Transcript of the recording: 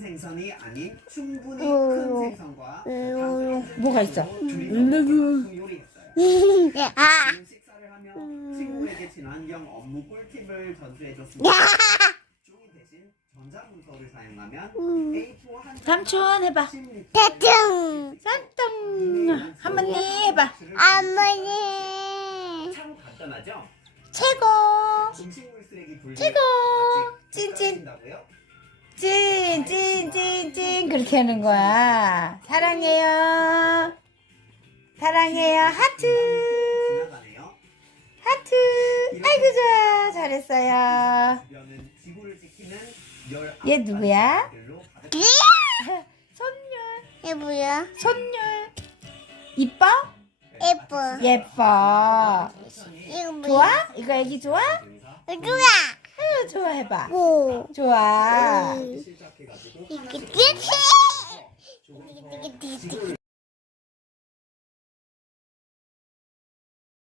생선이 아닌 충분히 큰 생선과 뭐가 있어? 요리했어요. 지금 식사를 하며 친구에게 친환경 업무 꿀팁을 전수해줬습니다. 종이 대신 전자문서를 사용하면 A4 한 삼촌 해봐. 대충. 쌈뚱. 할머니 해봐. 어머니. 참 간단하죠? 최고. 음식물 쓰레기 분리 최고. 찐찐 찐찐. 찐찐찐찐 그렇게 하는 거야. 사랑해요. 사랑해요. 하트. 지나가네요. 하트. 아이고 좋아. 잘했어요. 주변은 지구를 지키는 얘 누구야? 손율. 얘 뭐야? 손율. 이뻐? 예뻐. 예뻐. 이거 뭐야? 좋아? 이거 애기 좋아? 좋아. 아유 좋아 해봐. 오. 좋아. 이게 끝이야.